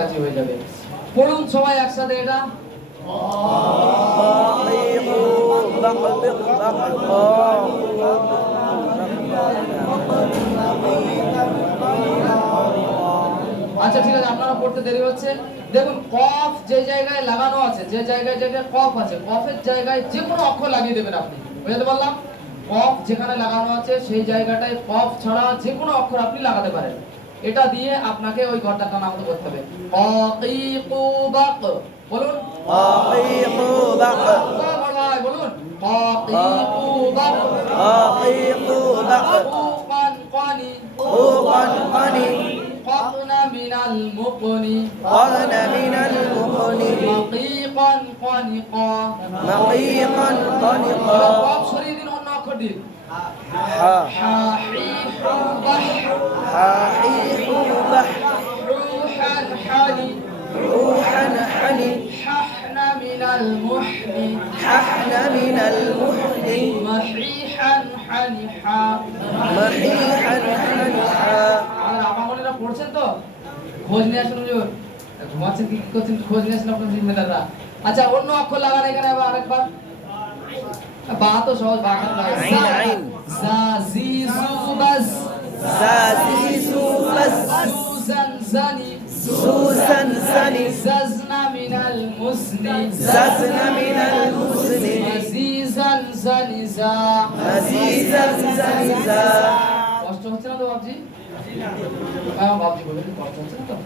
কাছে হয়ে যাবে। পড়ুন সবাই একসাথে এটা। আচ্ছা ঠিক আছে, আপনারা পড়তে দেরি হচ্ছে। দেখুন কফ যে জায়গায় লাগানো আছে, যে জায়গায় জায়গায় কফ আছে, কফের জায়গায় যে কোনো অক্ষর লাগিয়ে দেবেন আপনি। বুঝতে পারলাম? কফ যেখানে লাগানো আছে সেই জায়গাটায় কফ ছাড়া যে কোনো অক্ষর আপনি লাগাতে পারেন। এটা দিয়ে আপনাকে ওই ঘরটার নাম করতে হবে। কাকিকুবাক বলুন। কাকিকুবাক ভাই বলুন। কাকিকুবাক কাকিকুবাক কুকান কানি কুকান কানি قطنا من المقن قرن من المقن مقيقا قنقا مقيقا قنقا قاف সরিয়ে দিন, অন্য অক্ষর দিন। হা حاحيح بح حاحيح بح روحا حني روحا حني ححن من المحن ححن من المحن محيحا حنحا محيحا حنحا আর আপামনিরা পড়ছেন তো? খোঁজ নিয়ে আসুন হুজুর। ঘুমাচ্ছেন কি করছেন খোঁজ নিয়ে আসুন আপনার জিম্মেদাররা। আচ্ছা অন্য অক্ষর লাগান এখানে আবার আরেকবার। বা তো সহজ, বা খান ভাই। আইন আইন জাজিজু বাস জাজিজু বাস সুজান জানি সুসান সানি জাজনা মিনাল মুসনি জাজনা মিনাল মুসনি আজিজান জানিজা আজিজান জানিজা কষ্ট হচ্ছে না তো বাবজি? হ্যাঁ বাবজি বলে কষ্ট হচ্ছে না তো?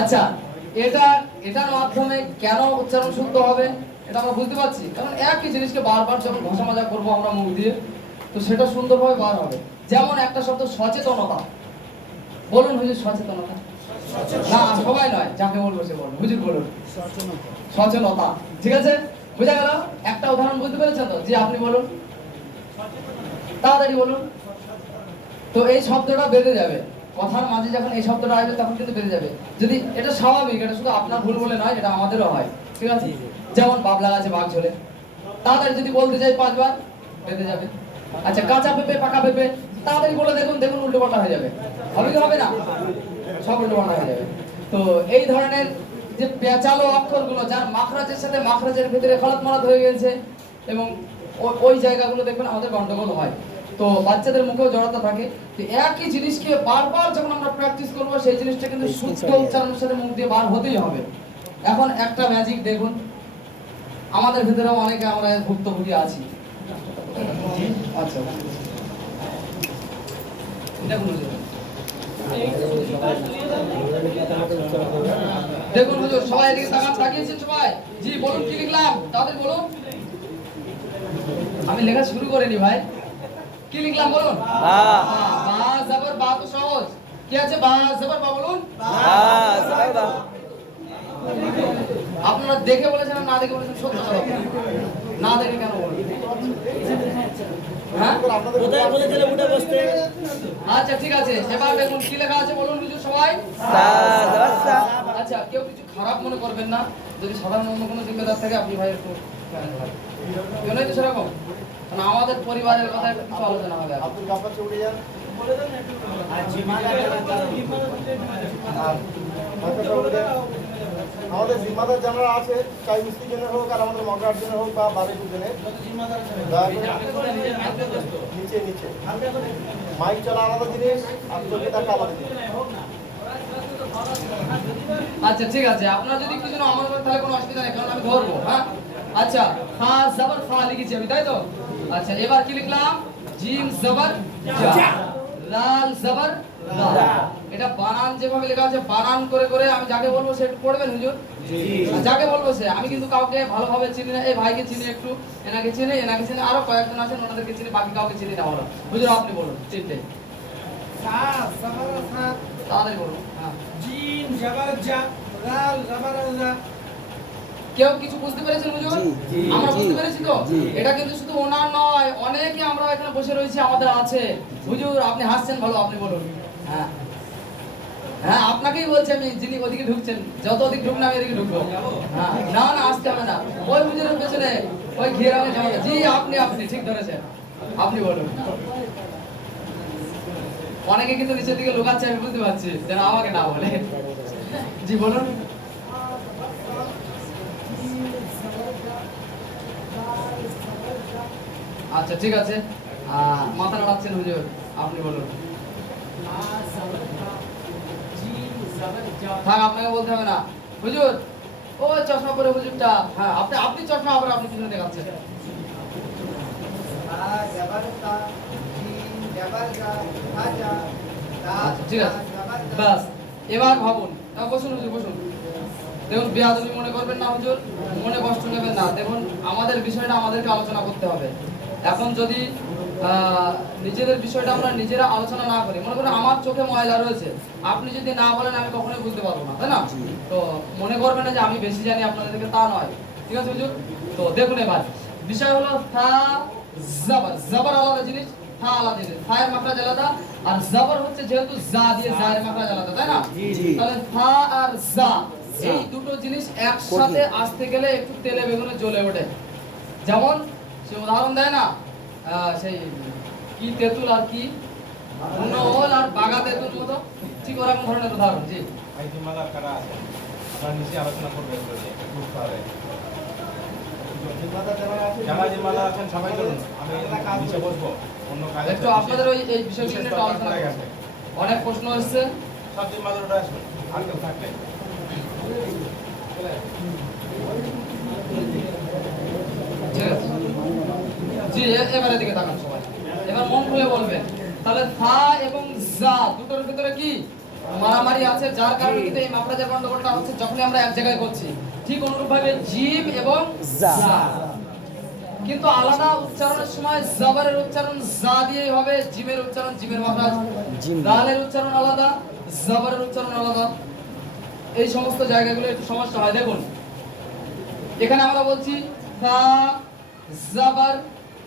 আচ্ছা এটার মাধ্যমে কেন উচ্চারণ শুদ্ধ হবে এটা আমরা বুঝতে পারছি। কারণ একই জিনিসকে বারবার যখন ভাষা মাজা করবো আমরা মুখ দিয়ে, তো সেটা সুন্দরভাবে বার হবে। যেমন একটা শব্দ সচেতনতা, বলুন হুজুর সচেতনতা। না সবাই নয়, যাকে বলবো সে বলুন, হুজুর বলুন সচেতনতা। ঠিক আছে, বুঝা গেল? একটা উদাহরণ বুঝতে পেরেছেন তো? জি আপনি বলুন, তাড়াতাড়ি বলুন। তো এই শব্দটা বেড়ে যাবে কথার মাঝে, যখন এই শব্দটা আসবে তখন কিন্তু বেড়ে যাবে। যদি এটা স্বাভাবিক, এটা শুধু আপনার ভুল বলে নয়, এটা আমাদেরও হয়। ঠিক আছে, যেমন বাবলা গাছে বাঘ ঝোলে, তাড়াতাড়ি যদি বলতে যাই 5 বার বেড়ে যাবে। আচ্ছা কাঁচা পেঁপে পাকা পেঁপে, তাড়াতাড়ি বলে দেখুন, দেখুন উল্টো পাল্টা হয়ে যাবে। হবে কি হবে না? সব উল্টো পাল্টা হয়ে যাবে। তো এই ধরনের যে পেঁচালো অক্ষরগুলো, যার মাখরাজের সাথে মাখরাজের ভিতরে খলত মারাত হয়ে গেছে, এবং ওই জায়গাগুলো দেখবেন আমাদের গন্ডগোল হয়। তো বাচ্চাদের মুখেও জড়তা থাকে। তো একই জিনিসকে বারবার যখন আমরা প্র্যাকটিস করবো, সেই জিনিসটা কিন্তু শুদ্ধ উচ্চারণের সাথে মুখ দিয়ে বার হতেই হবে। এখন একটা ম্যাজিক দেখুন, আমাদের ভিতরেও অনেকে আমরা ভুক্তভোগী আছি। আচ্ছা দেখুন হুজুর, সবাই এদিকে তাকিয়েছেন সবাই। জি বলুন কি লিখলাম, তাদের বলুন। আমি লেখা শুরু করিনি ভাই, কি লিখলাম বলুন। বা জবর বা তো সহজ। কি আছে বা জবর বা বলুন। আপনারা দেখে বলেছেন না দেখে বলেছেন? সত্য কথা, না দেখে কেন বলুন? হ্যাঁ কোথায় বলেছিলেন উঠে বসতে? আচ্ছা ঠিক আছে, এবার দেখুন কি লেখা আছে বলুন কিছু সবাই। আচ্ছা কেউ কিছু খারাপ মনে করবেন না, যদি সাধারণ অন্য কোনো জিম্মেদার থাকে আপনি ভাই একটু কেউ নেই তো সেরকম, কারণ আমাদের পরিবারের কথা একটু কিছু আলোচনা হবে। আব্দুল গাফফার চৌধুরী যান। আমাদের জিম্মাদার যারা আছে, চাই মিস্ত্রি জনের হোক আর আমাদের মগরার জনের হোক বা বাড়ির জনের, নিচে নিচে মাইক চলা আলাদা জিনিস আর চোখে তাকে আলাদা জিনিস। আচ্ছা ঠিক আছে, আপনারা যদি কিছু না আমার তাহলে কোনো অসুবিধা নেই, কারণ আমি ধরবো। হ্যাঁ আচ্ছা, ফা জবর ফা লিখেছি আমি, তাই তো? আচ্ছা এবার কি লিখলাম? জিম জবর জা, লাল জবর লা। এটা বানান যেভাবে লেখা আছে বানান করে করে আমি যাকে বলবো সে একটু পড়বেন হুজুর। যাকে বলবো সে, আমি কিন্তু কাউকে ভালোভাবে চিনি না। এই ভাইকে চিনি একটু, এনাকে চিনি, এনাকে চিনি, আরো কয়েকজন আছেন ওনাদেরকে চিনি, বাকি কাউকে চিনি না। বলো হুজুর আপনি বলুন চিনতে। সা জবর সা, তাড়াতাড়ি বলুন। হ্যাঁ জিম জবর জা, লাল জবর লা। কেউ কিছু বুঝতে পেরেছেন হুজুর? আমরা বুঝতে পেরেছি তো? এটা কিন্তু শুধু ওনার নয়, অনেকে আমরা এখানে বসে রয়েছি আমাদের আছে। হুজুর আপনি হাসছেন ভালো, আপনি বলুন। হ্যাঁ হ্যাঁ আপনাকেই বলছি আমি, যিনি ওদিকে ঢুকছেন, যত ওদিক ঢুকনা আমি এদিকে ঢুকবো। হ্যাঁ না না আসতে হবে না, ওই হুজুরের পেছনে ওই ঘেরামে যাবে। জি আপনি আপনি ঠিক ধরেছেন, আপনি বলুন। অনেকে কিন্তু নিচের দিকে লুকাচ্ছে, আমি বুঝতে পারছি, যেন আমাকে না বলে। জি বলুন। আচ্ছা ঠিক আছে, মাথা নাড়াচ্ছেন হুজুর, আপনি বলুন। থাক, আপনাকে বলতে হবে না হুজুর। ও চশমা পরে হুজুরটা, হ্যাঁ আপনি আপনি চশমা আবার আপনি পিছনে দেখাচ্ছেন। আচ্ছা ঠিক আছে, বাস এবার ভাবুন। বসুন হুজুর, বসুন। দেখুন, বেয়াদবি মনে করবেন না হুজুর, মনে কষ্ট নেবেন না। দেখুন, আমাদের বিষয়টা আমাদেরকে আলোচনা করতে হবে। এখন যদি নিজেদের বিষয়টা আমরা নিজেরা আলোচনা না করি, মনে করেন আমার চোখে ময়লা রয়েছে, আপনি যদি না বলেন আমি কখনোই বুঝতে পারবো না, তাই না? তো মনে করবেন না যে আমি বেশি জানি আপনাদের থেকে, তা নয়। ঠিক আছে হুজুর? তো দেখুন, এবার বিষয় হলো ফা জবর। জবর আলাদা জিনিস, ফা আলাদা জিনিস। ফায়ের মাখরাজ আলাদা, আর জবর হচ্ছে যেহেতু জা দিয়ে জায়ের মাখরাজ আলাদা, তাই না? তাহলে ফা আর জা এই দুটো জিনিস একসাথে আসতে গেলে একটু তেলে বেগুনে জ্বলে ওঠে। যেমন সে উদাহরণ দেয় না, সেই কি তেঁতুল আর কি গুণওল আর বাগা তেঁতুল মতো, ঠিক ওরকম ধরনের উদাহরণ। জি আইটিমালা কারা আছে আমরা নিচে আলোচনা করবে বুঝতে হবে। জামাজিমালা আছেন সবাই, চলুন আমি নিচে বসবো, অন্য কাজ একটু আপনাদের ওই এই বিষয়গুলো নিয়ে একটু আলোচনা করতে হবে। অনেক প্রশ্ন এসেছে। সব জিম্মাদার ওটা আসুন, আর কেউ থাকলে ঠিক আছে জি, এবারে দিকে তাকান সবাই, এবার মন খুলে বলবেন। তাহলে ফা এবং জা দুটোর ভিতরে কি মারামারি আছে, যার কারণে কিন্তু এই মাখরাজের গন্ডগোলটা হচ্ছে যখনই আমরা এক জায়গায় করছি। ঠিক অনুরূপভাবে জিম এবং জা, কিন্তু আলাদা উচ্চারণের সময় জবরের উচ্চারণ জা দিয়েই হবে, জিমের উচ্চারণ জিমের মাখরাজ, দালের উচ্চারণ আলাদা, জবরের উচ্চারণ আলাদা। এই সমস্ত জায়গাগুলো একটু সমস্যা হয়। দেখুন, এখানে আমরা বলছি ফা জবর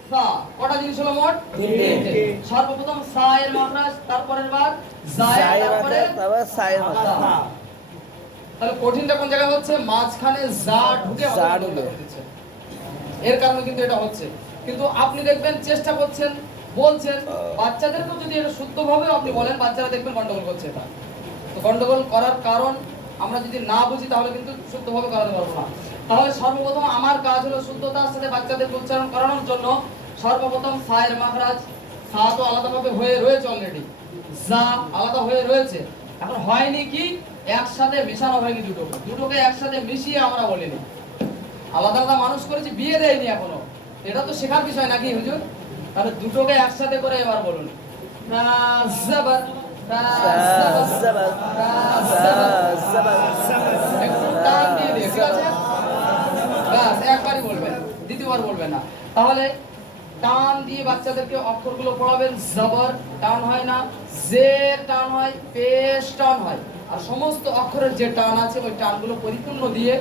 ফা, কটা জিনিস হলো মোট? তিনটে। সর্বপ্রথম সা এর মাখরাজ, তারপরের বার জা এর, তারপরে সায়ের মাখরাজ। তাহলে কঠিনটা কোন জায়গায় হচ্ছে? মাঝখানে যা ঢুকে যা আমাদের ঢুকে। হচ্ছে। এর কারণে কিন্তু এটা হচ্ছে। কিন্তু আপনি দেখবেন চেষ্টা করছেন, বলছেন, বাচ্চাদেরকেও যদি এটা শুদ্ধভাবে আপনি বলেন, বাচ্চারা দেখবেন গন্ডগোল করছে। এটা তো গন্ডগোল করার কারণ আমরা যদি না বুঝি তাহলে কিন্তু শুদ্ধভাবে করাতে পারবো না। তাহলে সর্বপ্রথম আমার কাজ হলো শুদ্ধতার সাথে বাচ্চাদেরকে উচ্চারণ করানোর জন্য সর্বপ্রথম সা এর মাখরাজ, সা তো আলাদাভাবে হয়ে রয়েছে অলরেডি, যা আলাদা হয়ে রয়েছে। এখন হয়নি কি, একসাথে মেশানো হয়নি, দুটোকে একসাথে মিশিয়ে আমরা বলিনি। আলাদা আলাদা মানুষ করেছি, বিয়ে দেয়নি এখনো, এটা তো শেখার বিষয় নাকি হুজুর? তাহলে দুটোকে একসাথে করে এবার বলুন। জবর একটু টান দিয়ে দিয়ে, ঠিক আছে? ব্যাস, একবারই বলবেন, দ্বিতীয়বার বলবেন না। তাহলে টান দিয়ে বাচ্চাদেরকে অক্ষরগুলো পড়াবেন। জবর টান হয় না, জের টান হয়, পেশ টান হয়, আর সমস্ত অক্ষরের যে টান আছে ওই টানগুলো পরিপূর্ণ দিয়ে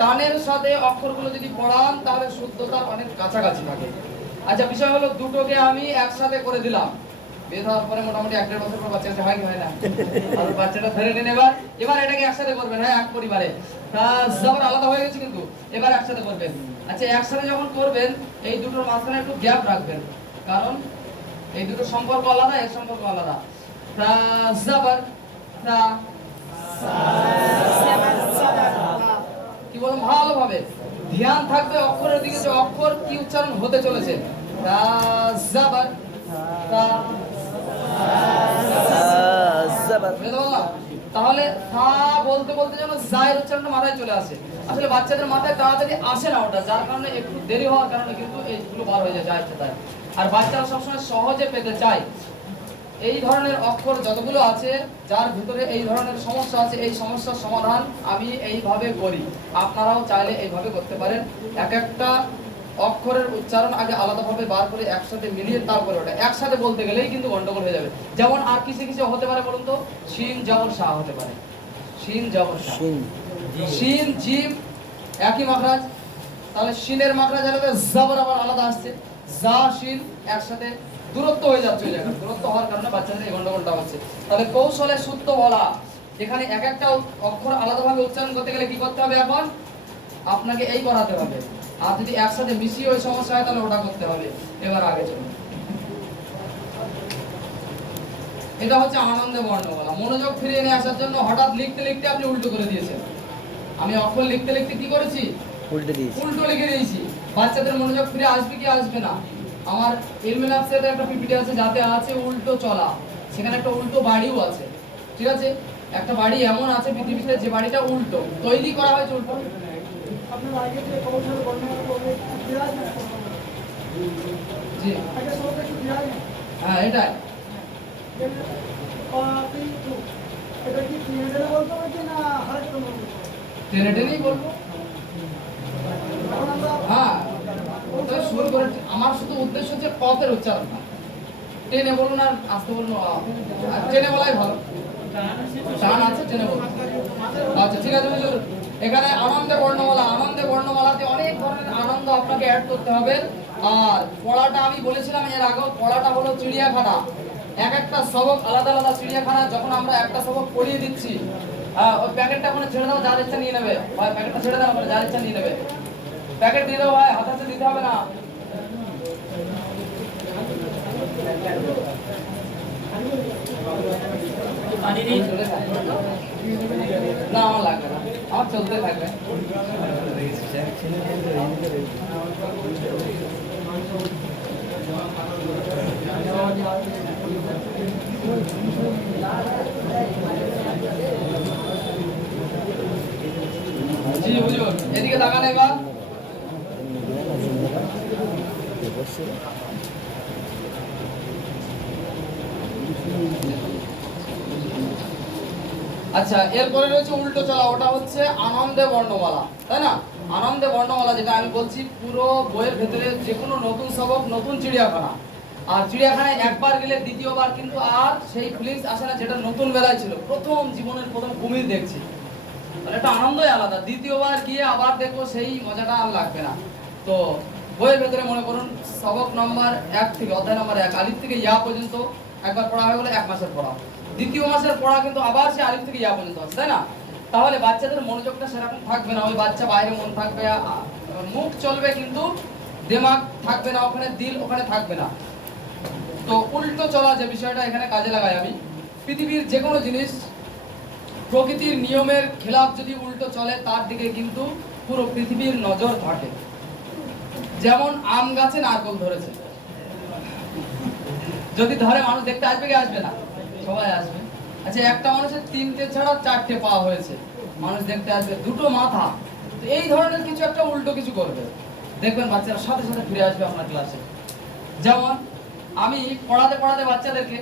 টানের সাথে অক্ষরগুলো যদি পড়ান তাহলে শুদ্ধতার অনেক কাছাকাছি থাকে। আচ্ছা, বিষয় হলো দুটোকে আমি একসাথে করে দিলাম, বের হওয়ার পরে মোটামুটি 1.5 বছর পর বাচ্চা হয় কি হয় না? আর বাচ্চাটা ধরে নেন, এবার এটাকে একসাথে করবেন। হ্যাঁ, এক পরিবারে জবর আলাদা হয়ে গেছে কিন্তু এবার একসাথে করবেন। আচ্ছা, একসাথে যখন করবেন এই দুটোর মাঝখানে একটু গ্যাপ রাখবেন, কারণ এই দুটো সম্পর্ক আলাদা, এর সম্পর্ক আলাদা। জবর কি বলুন ভালোভাবে, ধ্যান থাকবে অক্ষরের দিকে, যে অক্ষর কি উচ্চারণ হতে চলেছে। জবর তাহলে থা বলতে বলতে যেন জায়ের উচ্চারণটা মাথায় চলে আসে। আসলে বাচ্চাদের মাথায় তাড়াতাড়ি আসে না ওটা, যার কারণে একটু দেরি হওয়ার কারণে কিন্তু এইগুলো বার হয়ে যায় তাই। আর বাচ্চারা সবসময় সহজে পেতে চায়। এই ধরনের অক্ষর যতগুলো আছে, যার ভিতরে এই ধরনের সমস্যা আছে, এই সমস্যার সমাধান আমি এইভাবে করি, আপনারাও চাইলে এইভাবে করতে পারেন। এক একটা অক্ষরের উচ্চারণ আগে আলাদাভাবে বার করে একসাথে মিলিয়ে তারপরে ওটা একসাথে বলতে গেলেই কিন্তু গন্ডগোল হয়ে যাবে। যেমন আর কিসে কিসে হতে পারে বলুন তো? শিন জবর শাহ হতে পারে, শিন জবর শাহ, শিন জিম একই মাখরাজ, তাহলে শিনের মাখরাজ আলাদা, জবর আবার আলাদা আসছে, জা শিন একসাথে দূরত্ব হয়ে যাচ্ছে, ওই জায়গায় দূরত্ব হওয়ার কারণে বাচ্চাদের এই গন্ডগোলটা হচ্ছে। তাহলে কৌশলে শুদ্ধ বলা, এখানে এক একটা অক্ষর আলাদাভাবে উচ্চারণ করতে গেলে কি করতে হবে? এখন আপনাকে এই করাতে হবে, আর যদি একসাথে মিশিয়ে ওই সমস্যা হয় তাহলে ওটা করতে হবে। এবার আগে চলুন। এটা হচ্ছে আনন্দে বর্ণমালা। মনোযোগ ফিরিয়ে নিয়ে আসার জন্য হঠাৎ লিখতে লিখতে আপনি উল্টো করে দিয়েছেন। আমি অক্ষর লিখতে লিখতে কি করেছি? উল্টে দিয়েছি। উল্টো লিখে দিয়েছি। বাচ্চাদের মনোযোগ ফিরে আসবে কি আসবে না? আমার এলমেল অ্যাপসের একটা পিপিটি আছে যাতে আছে উল্টো চলা, সেখানে একটা উল্টো বাড়িও আছে, ঠিক আছে? একটা বাড়ি এমন আছে পৃথিবীতে যে বাড়িটা উল্টো তৈরি করা হয়েছে উল্টো। আপনার আগে যে কৌশল বর্ণনা করবে বিরাজ না জি আগে সবটা একটু বিরাজ না হ্যাঁ এটাই আপনি এটা কি ক্লিয়ার বলতে হবে না হারাতে বলতে টেনে টেনেই বলবো। এখন আমরা হ্যাঁ তো শুরু করে আমার শুধু উদ্দেশ্য হচ্ছে পথের উচ্চারণ না, টেনে বলুন আর আসতে বলুন, টেনে বলাই ভালো। টান আছে টেনে বলুন। আচ্ছা ঠিক আছে হুজুর, এখানে আনন্দে বর্ণমালা, আনন্দে বর্ণমালাতে অনেক ধরনের আনন্দ আপনাকে অ্যাড করতে হবে। আর পড়াটা আমি বলেছিলাম এর আগেও, পড়াটা হলো চিড়িয়াখানা। এক একটা সবক আলাদা আলাদা চিড়িয়াখানা। যখন আমরা একটা সবক পড়িয়ে দিচ্ছি, ওই প্যাকেটটা ওখানে ছেড়ে দাও, যার ইচ্ছা নিয়ে নেবে ভাই, প্যাকেটটা ছেড়ে দাও, ওখানে যার ইচ্ছা নিয়ে নেবে। প্যাকেট দিয়ে দাও ভাই, হাতে হাতে দিতে হবে না। না আমার লাগবে না, আমার চলতে থাকবে। জি হুজুর, এদিকে তাকান এবার। আচ্ছা এরপরে রয়েছে উল্টো চলা, ওটা হচ্ছে আনন্দে বর্ণমালা, তাই না? আনন্দে বর্ণমালা যেটা আমি বলছি, পুরো বইয়ের ভেতরে যে কোনো নতুন সবক নতুন চিড়িয়াখানা। আর চিড়িয়াখানায় একবার গেলে দ্বিতীয়বার কিন্তু আর সেই ফিলিংস আসে না যেটা নতুন বেলায় ছিল। প্রথম জীবনের প্রথম কুমির দেখছি, মানে একটা আনন্দই আলাদা। দ্বিতীয়বার গিয়ে আবার দেখবো সেই মজাটা আর লাগবে না। তো বইয়ের ভেতরে মনে করুন সবক নম্বর 1 থেকে অধ্যায় নম্বর 1 আলিফ থেকে ইয়া পর্যন্ত একবার পড়া হয়ে গেলো, 1 মাসের পড়া। দ্বিতীয় মাসের পড়া কিন্তু আবার সে আলিফ থেকে ইয়া পর্যন্ত আছে, তাই না? তাহলে বাচ্চাদের মনোযোগটা সেরকম থাকবে না। ওই বাচ্চা বাইরে মন থাকবে, মুখ চলবে কিন্তু দিমাগ থাকবে না ওখানে, দিল ওখানে থাকবে না। তো উল্টো চলা যে বিষয়টা এখানে কাজে লাগাই আমি, পৃথিবীর যে কোনো জিনিস প্রকৃতির নিয়মের খেলাফ যদি উল্টো চলে তার দিকে কিন্তু পুরো পৃথিবীর নজর থাকে। যেমন আম গাছে নারকেল ধরেছে, যদি ধরে মানুষ দেখতে আসবে কি আসবে না? সবাই আসবে। আচ্ছা একটা মানুষের 3টে ছাড়া 4টে পা হয়েছে, মানুষ দেখতে আসবে, 2টো মাথা। তো এই ধরনের কিছু একটা উল্টো কিছু করবে, দেখবেন বাচ্চারা সাথে সাথে ফিরে আসবে আপনার ক্লাসে। যেমন আমি পড়াতে পড়াতে বাচ্চাদেরকে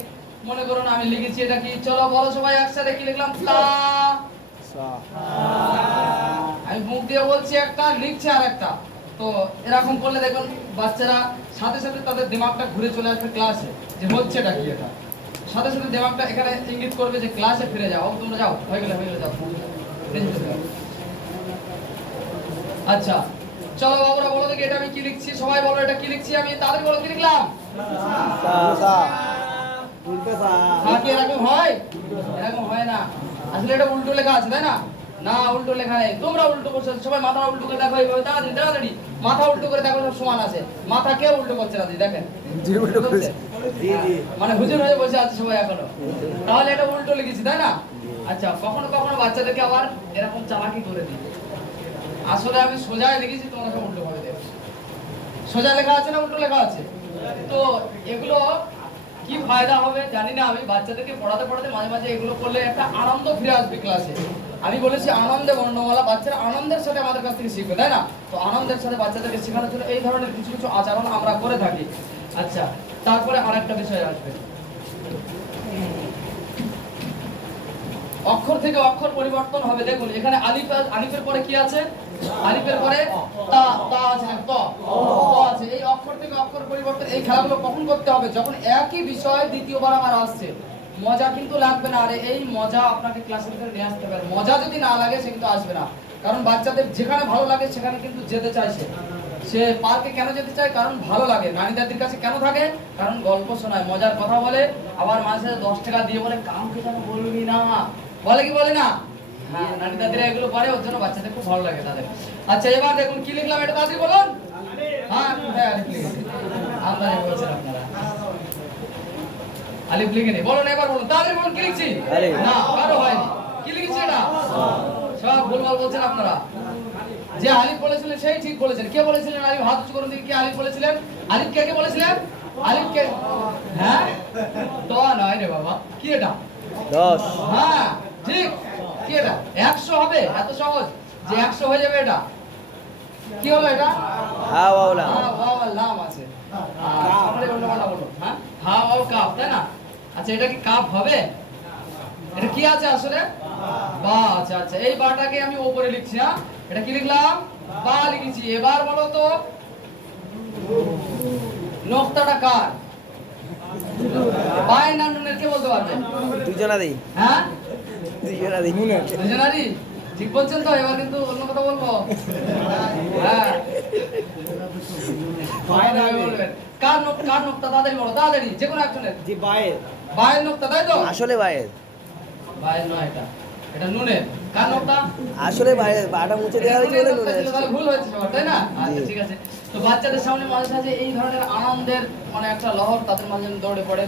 মনে করুন আমি লিখেছি এটা কি, চলো বলো সবাই একসাথে, কি লিখলাম? তা। আমি মুখ দিয়ে বলছি একটা, লিখছে আর একটা। তো এরকম করলে দেখুন বাচ্চারা সাথে সাথে তাদের দিমাগটা ঘুরে চলে আসবে ক্লাসে, যে হচ্ছেটা কি এটা। সাথে সাথে দিমাগটা এখানে ইঙ্গিত করবে যে ক্লাসে ফিরে যাও, তোমরা যাও, হয়ে গেলে যাও। আচ্ছা চলো বাবুরা বলো দেখি এটা আমি কি লিখছি, সবাই বলো এটা কি লিখছি আমি, তাদের বলো কি লিখলাম? কি এরকম হয়? এরকম হয় না, আসলে এটা উল্টো লেখা আছে, তাই না? না উল্টো লেখা নেই, তোমরা উল্টো করছো। সবাই মাথা উল্টো করে দেখো, এইভাবে তাড়াতাড়ি মাথা উল্টো করে দেখো, সব সমান আছে। মাথা কেউ উল্টো করছে না, দেখেন মানে হুজুর হয়ে বসে আছে সবাই এখনো। তাহলে এটা উল্টো লিখেছি, তাই না? আচ্ছা কখনো কখনো বাচ্চাদেরকে আবার এরকম চালাকি করে দিই, আসলে আমি সোজায় লিখেছি, তোমরা সব উল্টো করে দেবে। সোজা লেখা আছে না উল্টো লেখা আছে? তো এগুলো কি ফায়দা হবে জানি না। আমি বাচ্চাদেরকে পড়াতে পড়াতে মাঝে মাঝে এগুলো করলে একটা আনন্দ ফিরে আসবে ক্লাসে। আমি বলেছি আনন্দে বর্ণমালা, বাচ্চারা আনন্দের সাথে আমাদের কাছ থেকে শিখবে, তাই না? তো আনন্দের সাথে বাচ্চাদেরকে শেখানোর জন্য এই ধরনের কিছু কিছু আচরণ আমরা করে থাকি। আচ্ছা তারপরে আরেকটা বিষয় আসবে, অক্ষর থেকে অক্ষর পরিবর্তন হবে। দেখুন এখানে আলিফ, আলিফের পরে কি আছে? আলিফের পরে তা, তা আছে না, ত আছে। এই অক্ষর থেকে অক্ষর পরিবর্তন, এই খেলাগুলো কখন করতে হবে? যখন একই বিষয় দ্বিতীয়বার আবার আসছে। মজা কিন্তু লাগবে না, আরে এই মজা আপনাকে ক্লাসের ভিতরে নিয়ে আসতে হবে। মজা যদি না লাগে সে কিন্তু আসবে না, কারণ বাচ্চাদের যেখানে ভালো লাগে সেখানে কিন্তু যেতে চাইছে। সে পার্কে কেন যেতে চায়? কারণ ভালো লাগে। নানি দাদির কাছে কেন থাকে? কারণ গল্প শোনায়, মজার কথা বলে, আবার মাঝে সাথে 10 টাকা দিয়ে বলে কাউকে যেন বলবি না, বলে কি বলে না? হ্যাঁ নানি দাদিরা এগুলো করে, ওর জন্য বাচ্চাদের খুব ভালো লাগে তাদের। আচ্ছা এবার দেখুন কি লিখলাম, এটা তাড়াতাড়ি বলুন। হ্যাঁ কোথায় আলিফ লিখেছি? আমরা বলছেন আপনারা। আলিফ লিখে নি বলুন এবার বলুন তাহলে বলুন কি লিখছি আলিফ। না কারো হয়নি কি লিখছি এটা সব ভুলভাল বলছেন আপনারা যে আলিফ বলেছিলেন সেই ঠিক বলেছেন কে বলেছিলেন আলিফ হাত উঁচু করুন দেখি কে আলিফ বলেছিলেন আলিফ কে বলেছিলেন আলিফ কে হ্যাঁ তো নয় রে বাবা কি এটা 10 হ্যাঁ ঠিক কি এটা 100 হবে এত সহজ যে 100 হয়ে যাবে এটা কি হলো এটা হা ওয়াও লাম হ্যাঁ ওয়াও আর লাম আছে আমরা অন্য কথা বলবো হ্যাঁ হা ওয়াও কাফ তাই না আচ্ছা এটা কি কাফ হবে এটা কি আছে আসলে বা আচ্ছা আচ্ছা এই বাটাকে আমি উপরে লিখছি হ্যাঁ এটা কি লিখলাম বা লিখেছি এবার বলো তো নোক্তাটা কার বাই না নুনের কে বলতে পারবে দুজনারই হ্যাঁ দুজনারই দুজনারই ঠিক বলছেন তো এবার কিন্তু অন্য কথা বলবো হ্যাঁ বাই না বলবেন কার নোক্তা তাড়াতাড়ি বলো তাড়াতাড়ি যে কোনো একজনের জি বায়ের বায়ের নোক্তা তাই তো আসলে বাইরের বায়ের নয় এটা নুনের কার নোক্তা আসলে বাইরের বাটা মুছে দেওয়া হয়েছে বলে নুনে আসছে। ভুল হয়েছে সবার তাই না আচ্ছা ঠিক আছে তো বাচ্চাদের সামনে মাঝে সাঝে এই ধরনের আনন্দের মানে একটা লহর তাদের মাঝে দৌড়ে পড়ে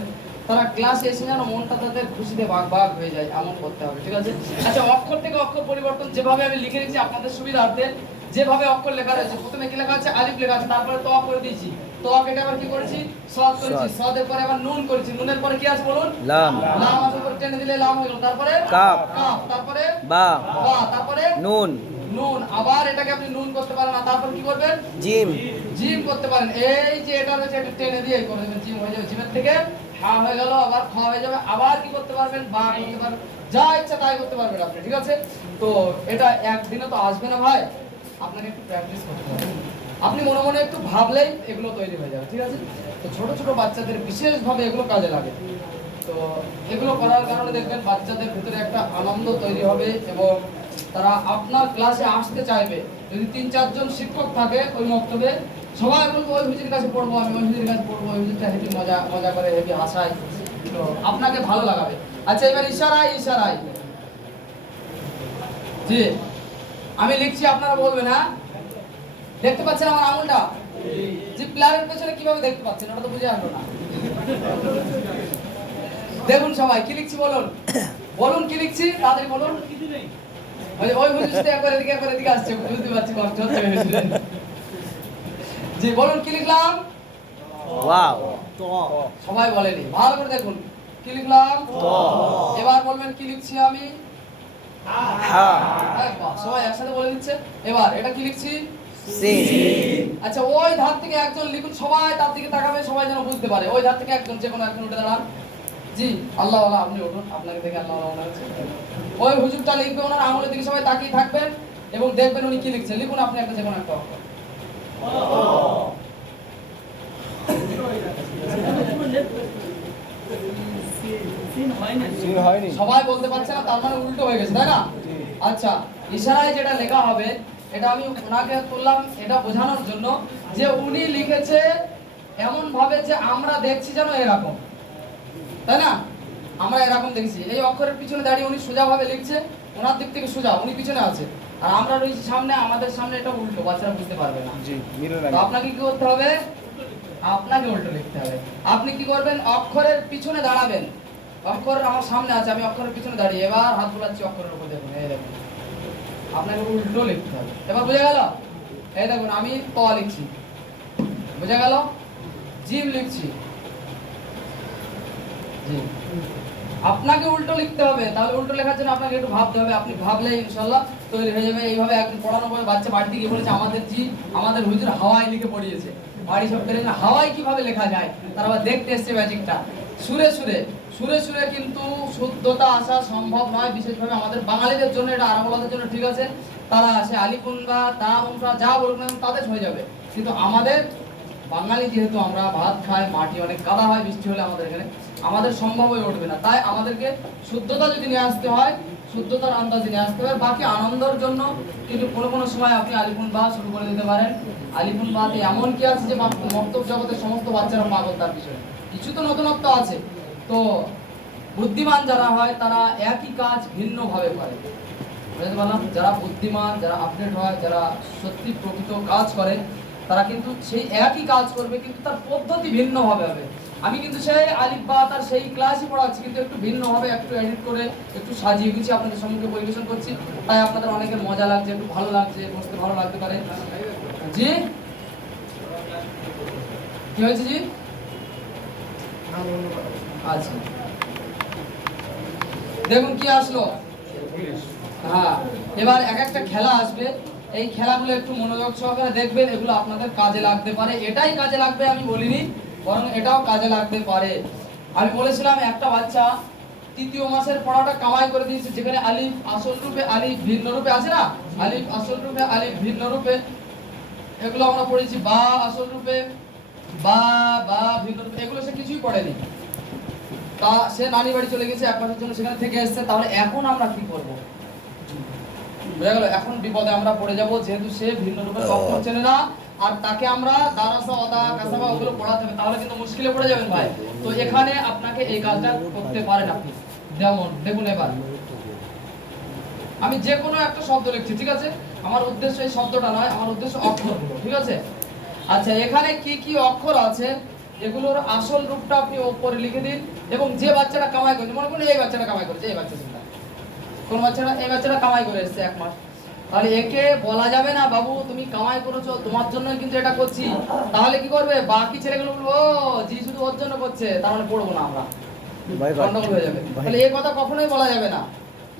তারা ক্লাসে এসে যেন মনটা তাদের খুশিতে ভাগ হয়ে যায় এমন করতে হবে ঠিক আছে আচ্ছা অক্ষর থেকে অক্ষর পরিবর্তন যেভাবে আমি লিখে রেখেছি আপনাদের সুবিধার্থে যেভাবে অক্ষর লেখা রয়েছে প্রথমে কি লেখা আছে আলিফ লেখা আছে তারপরে ত করে দিয়েছি ত কেটে আবার কি করেছি সদ করেছি সদ। সদের পরে আবার নুন করেছি নুনের পরে কি আছে বলুন লাম লাম আছে উপরে টেনে দিলে লাম হয়ে গেল তারপরে কাফ। কাফ তারপরে বা বা তারপরে নুন নুন আবার এটাকে আপনি নুন করতে পারেন না তারপর কি করবেন জিম জিম করতে পারেন এই যে এটা রয়েছে এটা টেনে দিয়ে করে দেবেন জিম হয়ে যাবে জিমের থেকে হা হয়ে গেল আবার খ হয়ে যাবে আবার কি করতে পারবেন বা করতে পারবেন যা ইচ্ছা তাই করতে পারবেন আপনি ঠিক আছে তো এটা একদিনে তো আসবে না ভাই আপনাকে একটু প্র্যাকটিস করতে হবে আপনি মনে মনে একটু ভাবলেই এগুলো তৈরি হয়ে যাবে ঠিক আছে তো ছোট ছোট বাচ্চাদের বিশেষভাবে এগুলো কাজে লাগে তো এগুলো করার কারণে দেখবেন বাচ্চাদের ভিতরে একটা আনন্দ তৈরি হবে এবং তারা আপনার ক্লাসে আসতে চাইবে যদি 3-4 জন শিক্ষক থাকে ওই মক্তবে সবাই বলবো ওই হুজুরের কাছে পড়বো আমি ওই হুজুরের কাছে পড়বো ওই হুজুরটা হেভি মজা করে হেভি হাসায় তো আপনাকে ভালো লাগাবে আচ্ছা এবার ইশারায় জি আমি লিখছি আপনারা বলবেন হ্যাঁ দেখতে পাচ্ছেন আমার আঙুলটা জি প্লেয়ারের পেছনে কিভাবে দেখতে পাচ্ছেন ওটা তো বুঝে আসলো না দেখুন সবাই কি লিখছি বলুন বলুন কি লিখছি তাড়াতাড়ি বলুন ওই হুজুরটা একবার এদিকে আসছে বুঝতে পারছি কষ্ট হচ্ছে জি বলুন কি লিখলাম ওয়াও ত সবাই বলেনি ভালো করে দেখুন কি লিখলাম ত এবার বলবেন কি লিখছি আমি হা বাহ, সবাই একসাথে বলে দিচ্ছে এবার এটা কি লিখছি সিন আচ্ছা ওই ধার থেকে একজন লিখুন সবাই তার দিকে তাকাবে সবাই যেন বুঝতে পারে ওই ধার থেকে একজন যে কোনো একজন উঠে দাঁড়ান জি আল্লাহ আল্লাহ আপনি উঠুন আপনাকে দেখে আল্লাহ আল্লাহ মনে হচ্ছে ওই হুজুরটা লিখবে ওনার আঙুলের দিকে সবাই তাকিয়ে থাকবেন এবং দেখবেন উনি কি লিখছেন লিখুন আপনি একটা যে কোনো একটা অক্ষর। সবাই বলতে পারছে না তার মানে উল্টো হয়ে গেছে তাই না আচ্ছা ইশারায় যেটা লেখা হবে এটা আমি ওনাকে তুললাম এটা বোঝানোর জন্য যে উনি লিখেছে এমন ভাবে যে আমরা দেখছি যেন এরকম তাই না আমরা এরকম দেখছি এই অক্ষরের পিছনে দাঁড়িয়ে উনি সোজা ভাবে লিখছে ওনার দিক থেকে সোজা উনি পিছনে আছে আর আমরা রয়েছি সামনে আমাদের সামনে এটা উল্টো বাচ্চারা বুঝতে পারবে না জি মিলে তো আপনাকে কি করতে হবে আপনাকে উল্টো লিখতে হবে আপনি কি করবেন অক্ষরের পিছনে দাঁড়াবেন অক্ষর আমার সামনে আছে আমি অক্ষরের পিছনে দাঁড়িয়ে এবার হাত বুলাচ্ছি অক্ষরের উপর দেখুন এই দেখুন আপনাকে উল্টো লিখতে হবে এবার বুঝে গেল এই দেখুন আমি ত লিখছি বুঝে গেল জিম লিখছি জি আপনাকে উল্টো লিখতে হবে তাহলে উল্টো লেখার জন্য আপনাকে একটু ভাবতে হবে আপনি ভাবলে ইনশাআল্লাহ তৈরি হয়ে যাবে এইভাবে একদিন পড়ানো পরে বাচ্চা বাড়িতে গিয়ে বলেছে আমাদের হুজুর হাওয়াই লিখে পড়িয়েছে বাড়ি সব পেরে হাওয়াই কিভাবে লেখা যায় তারা আবার দেখতে এসছে ম্যাজিকটা সুরে কিন্তু শুদ্ধতা আসা সম্ভব নয় বিশেষভাবে আমাদের বাঙালিদের জন্য এটা আরবলাদের জন্য ঠিক আছে তারা আসে আলিফুন বা তা উনফা যা বলুন না তাদের হয়ে যাবে কিন্তু আমাদের বাঙালি যেহেতু আমরা ভাত খাই মাটি অনেক কাদা হয় বৃষ্টি হলে আমাদের এখানে আমাদের সম্ভব হয়ে উঠবে না তাই আমাদেরকে শুদ্ধতা যদি নিয়ে আসতে হয় শুদ্ধতার আন্দাজে নিয়ে আসতে হবে বাকি আনন্দের জন্য কিন্তু কোনো সময় আপনি আলিফুন বা শুরু করে দিতে পারেন আলিফুন বাতে এমন কি আছে যে মক্তব জগতের সমস্ত বাচ্চারা পাগল তার পিছনে কিছু তো নতুনত্ব আছে তো বুদ্ধিমান যারা হয় তারা একই কাজ ভিন্নভাবে করে বুঝতে পারলাম যারা বুদ্ধিমান যারা আপডেট হয় যারা সত্যি প্রকৃত কাজ করে তারা কিন্তু সেই একই কাজ করবে কিন্তু তার পদ্ধতি ভিন্নভাবে হবে আমি কিন্তু সেই আলিফ বা তার সেই ক্লাসই পড়াচ্ছি, কিন্তু একটু ভিন্নভাবে, একটু এডিট করে, একটু সাজিয়ে গুছিয়ে আপনাদের সম্মুখে পরিবেশন করছি। তাই আপনাদের অনেকের মজা লাগছে, একটু ভালো লাগছে, বসতে ভালো লাগতে পারে। জি কি হয়েছে জি? আচ্ছা দেখুন কি আসলো। হ্যাঁ, এবার এক একটা খেলা আসবে, এই খেলাগুলো একটু মনোযোগ সহকারে দেখবেন, এগুলো আপনাদের কাজে লাগতে পারে। এটাই কাজে লাগবে আমি বলিনি, বরং এটাও কাজে লাগতে পারে। আমি বলেছিলাম একটা বাচ্চা তৃতীয় মাসের পড়াটা কামাই করে দিয়েছে, যেখানে আলিফ আসল রূপে, আলিফ ভিন্ন রূপে আছে না, আলিফ আসল রূপে, আলিফ ভিন্ন রূপে, এগুলো আমরা পড়েছি। বা আসল রূপে, বা বা ভিন্ন রূপে, এগুলো সে কিছুই পড়েনি। তা সে নানি বাড়ি চলে গেছে, এক মাসের জন্য সেখানে থেকে এসেছে। তাহলে এখন আমরা কি করব? বুঝা গেল? এখন বিপদে আমরা পড়ে যাব, যেহেতু সে ভিন্ন রূপের অক্ষর চেনে না, আর তাকে আমরা দারাসা, ওদা, কাসাবা ওগুলো পড়াতে হবে, তাহলে কিন্তু মুশকিলে পড়ে যাবেন ভাই। তো এখানে আপনাকে এই কাজটা করতে পারেন আপনি। যেমন দেখুন, এবার আমি যে কোনো একটা শব্দ লিখছি, ঠিক আছে? আমার উদ্দেশ্য এই শব্দটা নয়, আমার উদ্দেশ্য অক্ষরগুলো, ঠিক আছে? আচ্ছা, এখানে কি কি অক্ষর আছে এগুলোর আসল রূপটা আপনি উপরে লিখে দিন। এবং যে বাচ্চাটা কামাই করেছে, মনে করুন এই বাচ্চাটা কামাই করেছে, এই বাচ্চাটা, কোন বাচ্চাটা? এই বাচ্চাটা কামাই করে এসেছে এক মাস। তাহলে একে বলা যাবে না বাবু তুমি কামাই করেছো, তোমার জন্যই কিন্তু এটা করছি। তাহলে কি করবে? বাকি ছেলেগুলো বলবো ও জি শুধু ওর জন্য করছে, তার মানে পড়বো না আমরা, গন্ডগোল হয়ে যাবে। তাহলে এই কথা কখনোই বলা যাবে না,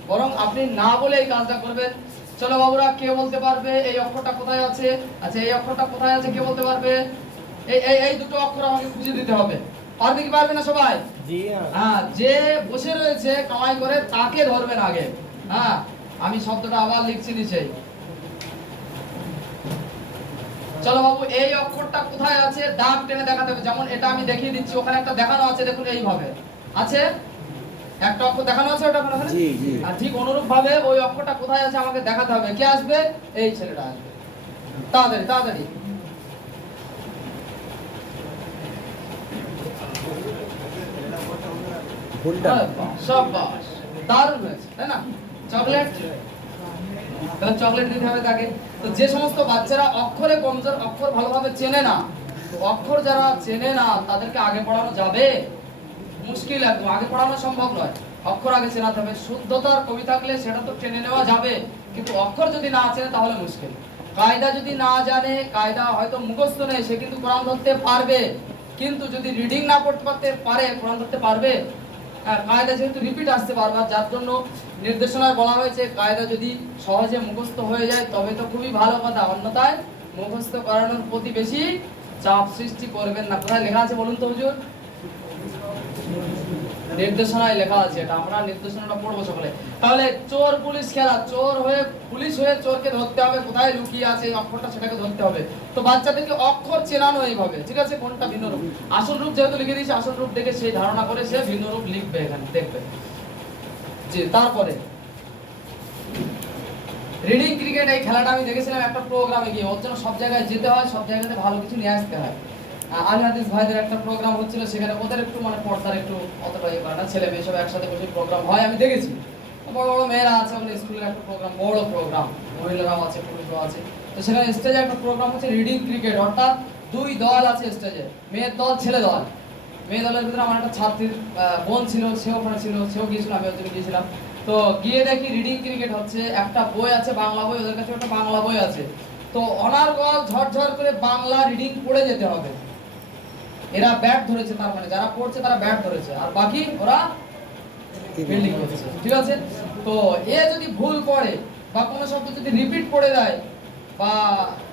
বরং আপনি না বলে এই কাজটা করবেন। চলো বাবুরা, কে বলতে পারবে এই অক্ষরটা কোথায় আছে? আচ্ছা, এই অক্ষরটা কোথায় আছে কে বলতে পারবে? এই এই এই দুটো অক্ষর আমাকে খুঁজে দিতে হবে। পারবে কি পারবে না সবাই? জি হ্যাঁ, যে বসে রয়েছে কামাই করে তাকে ধরবেন আগে। হ্যাঁ, আমি শব্দটা আবার লিখছি নিচে। চলো বাবু, এই অক্ষরটা কোথায় আছে দাগ টেনে দেখাতে হবে। যেমন এটা আমি দেখিয়ে দিচ্ছি, ওখানে একটা দেখানো আছে, দেখুন এইভাবে আছে একটা অক্ষর দেখানো আছে, ওটা ওখানে। জি জি। আর ঠিক অনুরূপ ভাবে ওই অক্ষরটা কোথায় আছে আমাকে দেখাতে হবে। কে আসবে? এই ছেলেটা আসবে, তাড়াতাড়ি তাড়াতাড়ি। ভুলটা শাবাশ, দারুণ হয়েছে, তাই না? চকলেট, তাহলে চকলেট দিতে হবে তাকে। তো যে সমস্ত বাচ্চারা অক্ষরে কমজোর, অক্ষর ভালোভাবে চেনে না, তো অক্ষর যারা চেনে না তাদেরকে আগে পড়ানো যাবে? মুশকিল, একদম আগে পড়ানো সম্ভব নয়। অক্ষর আগে চেনাতে হবে। শুদ্ধতার কবি থাকলে সেটা তো টেনে নেওয়া যাবে, কিন্তু অক্ষর যদি না চেনে তাহলে মুশকিল। কায়দা যদি না জানে, কায়দা হয়তো মুখস্থ নেই, সে কিন্তু কোরআন ধরতে পারবে, কিন্তু যদি রিডিং না পড়তে পারে কোরআন ধরতে পারবে? কায়দা যেহেতু রিপিট আসতে পারবে, যার জন্য নির্দেশনায় বলা হয়েছে কায়দা যদি সহজে মুখস্থ হয়ে যায় তবে তো খুবই ভালো কথা, অন্যথায় মুখস্থ করানোর প্রতি বেশি চাপ সৃষ্টি করবেন না। কোথায় লেখা আছে বলুন তো হুজুর? নির্দেশনায় লেখা আছে, এটা আমরা নির্দেশনাটা পড়বো সকলে। তাহলে চোর পুলিশ খেলা, চোর হয়ে পুলিশ হয়ে চোরকে ধরতে হবে, কোথায় লুকিয়ে আছে এই অক্ষরটা সেটাকে ধরতে হবে। তো বাচ্চাদেরকে অক্ষর চেনানো এইভাবে, ঠিক আছে? কোনটা ভিন্ন রূপ, আসল রূপ যেহেতু লিখে দিয়েছি, আসল রূপ দেখে সেই ধারণা করে সে ভিন্ন রূপ লিখবে, এখানে দেখবে। জি, তারপরে রিডিং ক্রিকেট, এই খেলাটা আমি দেখেছিলাম একটা প্রোগ্রামে গিয়ে, ওর জন্য সব জায়গায় যেতে হয়, সব জায়গাতে ভালো কিছু নিয়ে আসতে হয়। আল হাদিস ভাইদের একটা প্রোগ্রাম হচ্ছিল, সেখানে ওদের একটু মানে পর্দার একটু অতটা ইয়ে করে না, ছেলে মেয়ে সব একসাথে বসে প্রোগ্রাম হয়, আমি দেখেছি। বড় বড় মেয়েরা আছে, ওখানে স্কুলের একটা প্রোগ্রাম, বড় প্রোগ্রাম, মহিলারাও আছে, পুরুষরাও আছে। তো সেখানে স্টেজে একটা প্রোগ্রাম হচ্ছে রিডিং ক্রিকেট, অর্থাৎ দুই দল আছে স্টেজে, মেয়ের দল ছেলে দল। মেয়ে দলের ভিতরে আমার একটা ছাত্রীর বোন ছিল, সেও ওখানে ছিল, সেও গিয়েছিল, আমি ওর জন্য গিয়েছিলাম। তো গিয়ে দেখি রিডিং ক্রিকেট হচ্ছে, একটা বই আছে বাংলা বই, ওদের কাছে একটা বাংলা বই আছে। তো অনার্গল ঝরঝর করে বাংলা রিডিং পড়ে যেতে হবে। এরা ব্যাট ধরেছে, তার মানে যারা পড়ছে তারা ব্যাট ধরেছে, আর বাকি ওরা ফিল্ডিং করছে, ঠিক আছে? তো এ যদি ভুল পড়ে বা কোনো শব্দ যদি রিপিট পড়ে যায় বা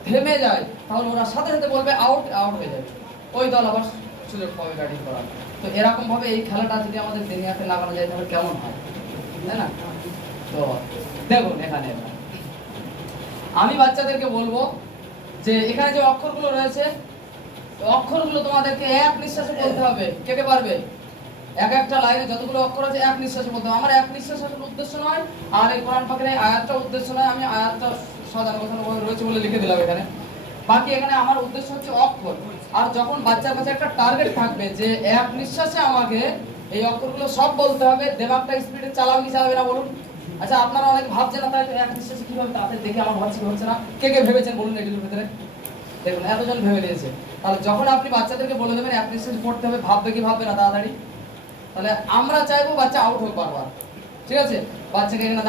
থেমে যায়, তাহলে ওরা সাথে সাথে বলবে আউট, আউট হয়ে যাবে, ওই দল আবার সুযোগ পাবে ব্যাটিং করার। তো এরকম ভাবে এই খেলাটা যদি আমাদের দুনিয়াতে লাগানো যায় তাহলে কেমন হয়, তাই না? তো দেখুন এখানে আমি বাচ্চাদেরকে বলবো যে এখানে যে অক্ষরগুলো রয়েছে, অক্ষরগুলো তোমাদেরকে এক নিঃশ্বাসে বলতে হবে। কে কে পারবে? এক একটা লাইনে যতগুলো অক্ষর আছে এক নিঃশ্বাসে বলতে হবে। আমার এক নিঃশ্বাসের উদ্দেশ্য নয়, আর এই কোরআন পাকের এই আয়াতটা উদ্দেশ্য নয়, আমি আয়াতটা সাধারণ কথা রয়েছে বলে লিখে দিলাম এখানে। বাকি এখানে আমার উদ্দেশ্য হচ্ছে অক্ষর। আর যখন বাচ্চার কাছে একটা টার্গেট থাকবে যে এক নিঃশ্বাসে আমাকে এই অক্ষরগুলো সব বলতে হবে, দেমাগটা স্পিডে চালাবে কি চালাবে না বলুন? আচ্ছা, আপনারা অনেক ভাবছেন না, তাই তো এক নিঃশ্বাসে কিভাবে তাদের দেখে আমার হচ্ছে না, কে কে ভেবেছেন বলুন এগুলোর ভিতরে? দেখুন এতজন ভেবে নিয়েছে। তাহলে যখন আপনি বাচ্চাদেরকে বলে দেবেন এক নিঃশ্বাসে পড়তে হবে, ভাববে কি ভাববে না তাড়াতাড়ি? তাহলে আমরা চাইবো বাচ্চা আউট হোক বারবার, ঠিক আছে? বাচ্চাকে এখানে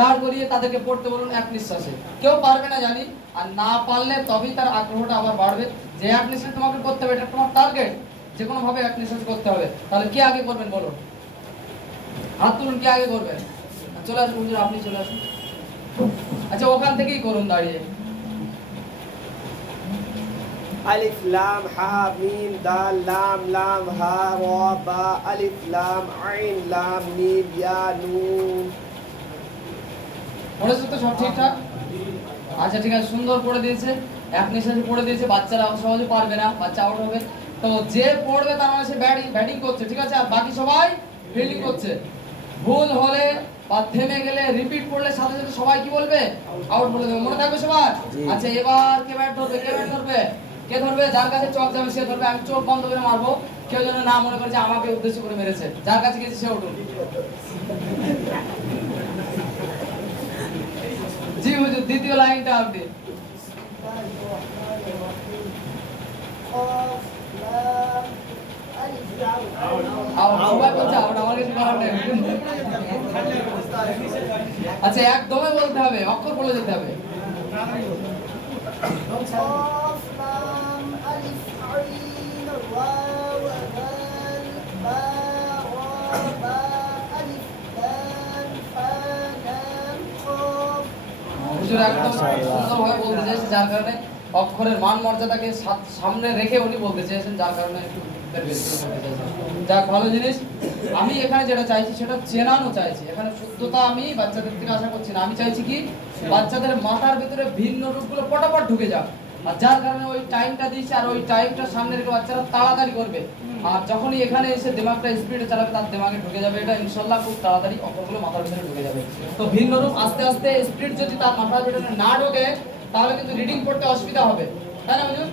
দাঁড় করিয়ে তাদেরকে পড়তে বলুন এক নিঃশ্বাসে। কেউ পারবে না জানি, আর না পারলে তবেই তার আগ্রহটা আবার বাড়বে যে এক নিঃশ্বাসে তোমাকে করতে হবে, এটা তোমার টার্গেট, যে কোনো ভাবে এক নিঃশ্বাসে করতে হবে। তাহলে কে আগে করবেন বলুন? হাত তুলুন, কে আগে করবেন? চলে আসুন হুজুর, আপনি চলে আসুন। আচ্ছা ওখান থেকেই করুন দাঁড়িয়ে। আলিফ লাম হা মিম দাল লাম লাম হা রা বা আলিফ লাম আইন লাম মিম ইয়া নুন। পড়েছে তো সব ঠিকঠাক? আচ্ছা ঠিক আছে, সুন্দর পড়ে দিয়েছে, এক নিঃশ্বাসে পড়ে দিয়েছে। বাচ্চারা সহজে পারবে না, বাচ্চা আউট হবে। তো যে পড়বে তার মানে সে ব্যাটিং করছে, ঠিক আছে? আর বাকি সবাই ফিল্ডিং করছে। ভুল হলে বা থেমে গেলে, রিপিট করলে সাথে সাথে সবাই কি বলবে? আউট বলে দেবে। মনে থাকবে সবার? আচ্ছা এবার কে ব্যাট ধরবে? কে ধরবে? যার কাছে চক যাবে সে ধরবে। আমি চোখ বন্ধ করে মারবো, কেউ যেন না মনে করে যে আমাকে উদ্দেশ্য করে মেরেছে। যার কাছে গেছে সে উঠুন। জি হুজুর, দ্বিতীয় লাইনটা আপনি। সবাই বলছে আউট, আমার কিছু করার নেই। আচ্ছা একদমই বলতে হবে, অক্ষর বলে যেতে হবে। قاف لام ألف عين واو ذال باء را باء ألف لام فا لام قاف। হুজুর একদম সুন্দরভাবে বলতে চেয়েছে, যার কারণে অক্ষরের মান মর্যাদাকে সামনে রেখে উনি বলতে চেয়েছেন, যার কারণে একটু যাক ভালো জিনিস। আমি এখানে যেটা চাইছি সেটা চেনানো চাইছি। এখানে শুদ্ধতা আমি বাচ্চাদের থেকে আশা করছি না। আমি চাইছি কি বাচ্চাদের মাথার ভিতরে ভিন্ন রূপগুলো পটাপট ঢুকে যাক, আর যার কারণে ওই টাইমটা দিয়েছি, আর ওই টাইমটা সামনে রেখে বাচ্চারা তাড়াতাড়ি করবে। আর যখনই এখানে এসে দিমাগটা স্পিডে চালাবে, তার দিমাগে ঢুকে যাবে, এটা ইনশাল্লাহ খুব তাড়াতাড়ি অক্ষরগুলো মাথার ভিতরে ঢুকে যাবে। তো ভিন্ন রূপ আস্তে আস্তে স্পিড যদি তার মাথার ভিতরে না ঢোকে তাহলে কিন্তু রিডিং পড়তে অসুবিধা হবে, তাই না হুজুর?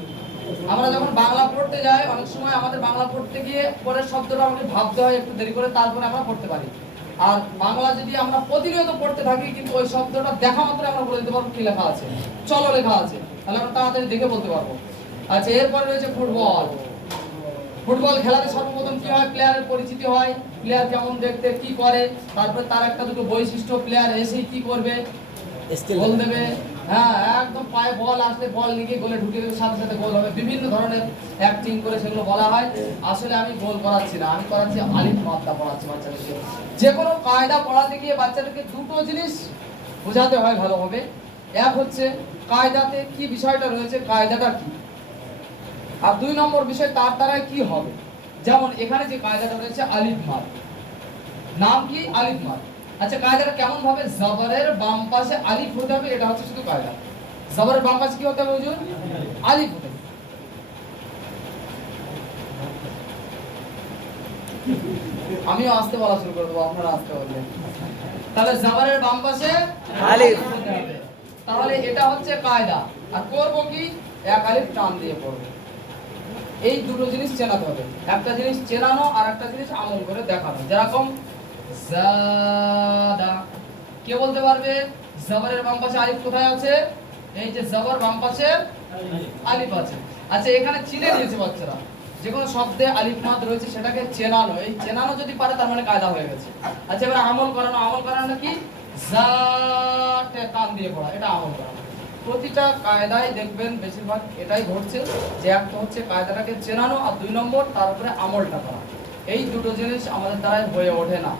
আমরা যখন বাংলা পড়তে যাই অনেক সময় আমাদের বাংলা পড়তে গিয়ে পরের শব্দটা আমাকে ভাবতে হয় একটু দেরি করে, তারপরে আমরা পড়তে পারি। আর বাংলা যদি আমরা প্রতিনিয়ত পড়তে থাকি, কিন্তু ওই শব্দটা দেখা মাত্র আমরা বলে দিতে পারবো কি লেখা আছে, চলো লেখা আছে, তাহলে আমরা তাড়াতাড়ি দেখে বলতে পারবো। আচ্ছা এরপরে রয়েছে ফুটবল। ফুটবল খেলাতে সর্বপ্রথম কি হয়? প্লেয়ারের পরিচিতি হয়, প্লেয়ার কেমন দেখতে, কি করে, তারপরে তার একটা দুটো বৈশিষ্ট্য, প্লেয়ার এসেই কি করবে, গোল দেবে। হ্যাঁ একদম পায়ে বল আসলে বল নিয়ে গোলে ঢুকে দেবে, সাথে সাথে গোল হবে। বিভিন্ন ধরনের অ্যাক্টিং করে সেগুলো বলা হয়। আসলে আমি গোল করাচ্ছি না, আমি করাচ্ছি আলিফ মাদ্দা পড়াচ্ছি বাচ্চাদেরকে। যে কোনো কায়দা পড়াতে গিয়ে বাচ্চাদেরকে দুটো জিনিস বোঝাতে হয় ভালোভাবে। এক হচ্ছে কায়দাতে কি বিষয়টা রয়েছে, কায়দাটা কি, আর দুই নম্বর বিষয় তার দ্বারা কি হবে। যেমন এখানে যে কায়দাটা রয়েছে আলিফ মাদ, নাম কি? আলিফ মাদ। আচ্ছা কায়দাটা কেমন ভাবে? জবরের বাম পাশে আলিফ হতে হবে, এটা হচ্ছে শুধু কায়দা। জবরের বাম পাশে কি হতে হবে হুজুর? আলিফ হতে হবে। আমিও আস্তে বলা শুরু করে দেবো, আপনারা আস্তে বলবেন। তাহলে জবরের বাম পাশে আলিফ হতে হবে। তাহলে এটা হচ্ছে কায়দা। আর করব কি? এক আলিফ টান দিয়ে পড়বে। এই দুটো জিনিস চেনাতে হবে, একটা জিনিস চেনানো আর একটা জিনিস আমল করে দেখানো। যেরকম জাদা, কে বলতে পারবে জবরের বাম পাশে আলিফ কোথায় আছে? এই যে জবর বাম পাশে আলিফ আছে। আচ্ছা এখানে চিনে নিয়েছে বাচ্চারা, যে কোনো শব্দে আলিফ মাদ রয়েছে সেটাকে চেনানো। এই চেনানো যদি পারে তার মানে কায়দা হয়ে গেছে। আচ্ছা এবার আমল করানো। আমল করানো কি? জাতে কান দিয়ে পড়া, এটা আমল করানো। প্রতিটা কায়দায় দেখবেন বেশিরভাগ এটাই ঘটছে, যে একটা হচ্ছে কায়দাটাকে চেনানো, আর দুই নম্বর তার উপরে আমলটা করা। এই দুটো জিনিস আমাদের দ্বারাই হয়ে ওঠে না।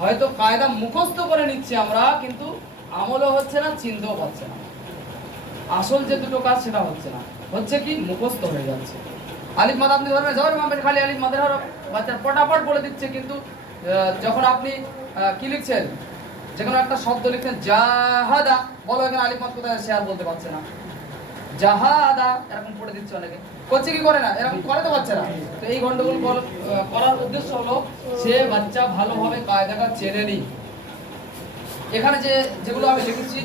হয়তো কায়দা মুখস্থ করে নিচ্ছি আমরা, কিন্তু আমলও হচ্ছে না, চিনতেও পারছে না। আসল যে দুটো কাজ সেটা হচ্ছে না, হচ্ছে কি মুখস্থ হয়ে যাচ্ছে। আলিফ মাদ আপনি ধরবেন, জবর মামের খালি আলিফ মাদের হরফ, বাচ্চা পটাপট বলে দিচ্ছে। কিন্তু যখন আপনি কি লিখছেন, যে কোনো একটা শব্দ লিখছেন জাহাদা, বলো এখানে আলিফ মাদ কোথায়, সে আর বলতে পারছে না। জাহাদা এরকম পড়ে দিচ্ছে অনেকে, করছে কি করে না, এরকম করে তো পারছে না। তো এই গন্ডগোল করার উদ্দেশ্য হলো সে বাচ্চা ভালোভাবে কায়দাটা চেনে নি। এখানে যেগুলো আমি লিখেছি